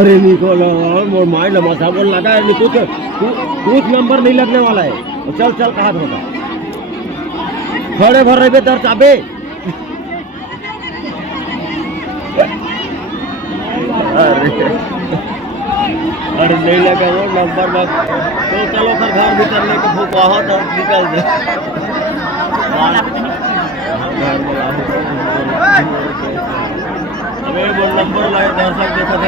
अरे निको मार लमा साहब लगा है कुछ नंबर नहीं लगने वाला है। चल चल कहा होगा खड़े भर रहे दर चाबे अरे नहीं लगा वो नंबर बस तो चलो फिर घर भीतर लेके बहुत निकल जाए। अबे वो नंबर लाए दर्शक देखा था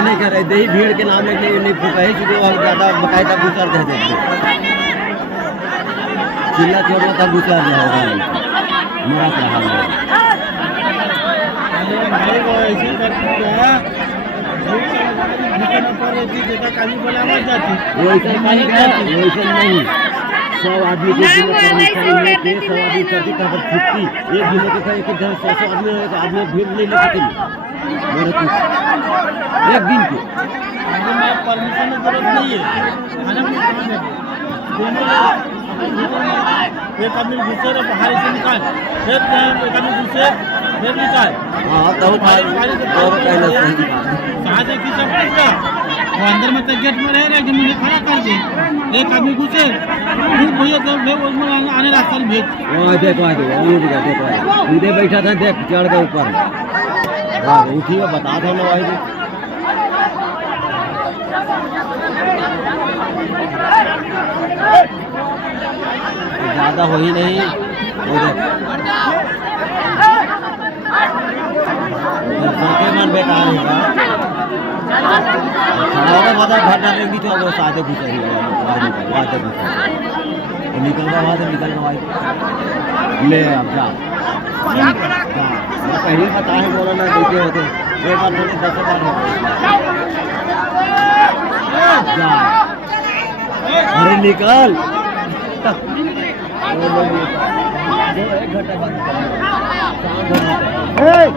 नहीं कर रहे दही भीड़ के नाम नहीं कहे कि ज्यादा बकायदा गुजर दे देते चिल्ला छोड़ना तब गुजर जाएगा मेरा क्या हाल है। वैसे नहीं 100 आदमी के 100 आदमी करती का 50 एक दिन के एक 100 आदमी भीड़ नहीं लेते मेरे कुछ एक दिन के परमिशन की जरूरत नहीं है। एक आदमी घुसे बाहर से निकाल फिर एक आदमी घुसे फिर निकाल। हाँ तो कहाँ से की सब का वो अंदर में तो गेट में रह रहे मुझे खड़ा कर दे एक आदमी घुसे भैया तो आने रास्ता में भेज देखो उधर बैठा था देख चढ़ के ऊपर उठी बता दो ना भाई ज्यादा हो ही नहीं बेकार है तो सादे घुसा निकल रहा भाई ले अब जा पहले बता है बोला ना देखे होते एक बार थोड़ी 10 बार हो अरे निकाल 1 घंटा Hey!